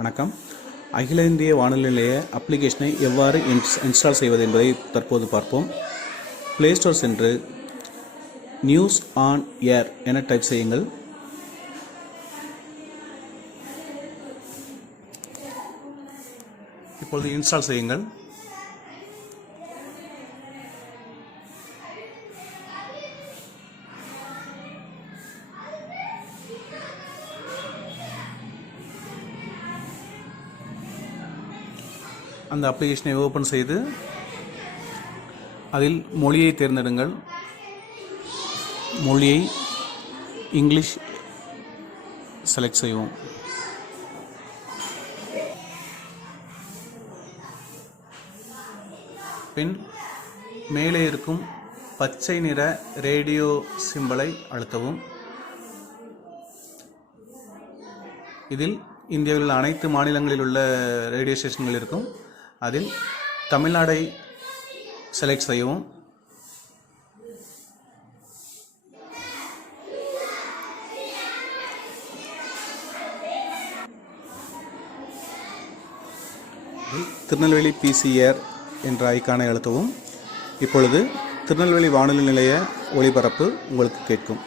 வணக்கம். அகில இந்திய வானொலி நிலைய அப்ளிகேஷனை எவ்வாறு இன்ஸ்டால் செய்வது என்பதை தற்போது பார்ப்போம். பிளே ஸ்டோர் சென்று நியூஸ் ஆன் ஏர் என டைப் செய்யுங்கள். இப்பொழுது இன்ஸ்டால் செய்யுங்கள். அந்த அப்ளிகேஷனை ஓப்பன் செய்து அதில் மொழியை தேர்ந்தெடுங்கள். மொழியை இங்கிலீஷ் செலக்ட் செய்வோம். பின் மேலே இருக்கும் பச்சை நிற ரேடியோ சிம்பலை அழுத்தவும். இதில் இந்தியாவில் உள்ள அனைத்து மாநிலங்களில் உள்ள ரேடியோ ஸ்டேஷன்கள் இருக்கும். அதில் தமிழ்நாடை செலக்ட் செய்யவும். திருநெல்வேலி பிசிஆர் என்ற ஐக்கானை அழுத்தவும். இப்பொழுது திருநெல்வேலி வானொலி நிலைய ஒளிபரப்பு உங்களுக்கு கேட்கும்.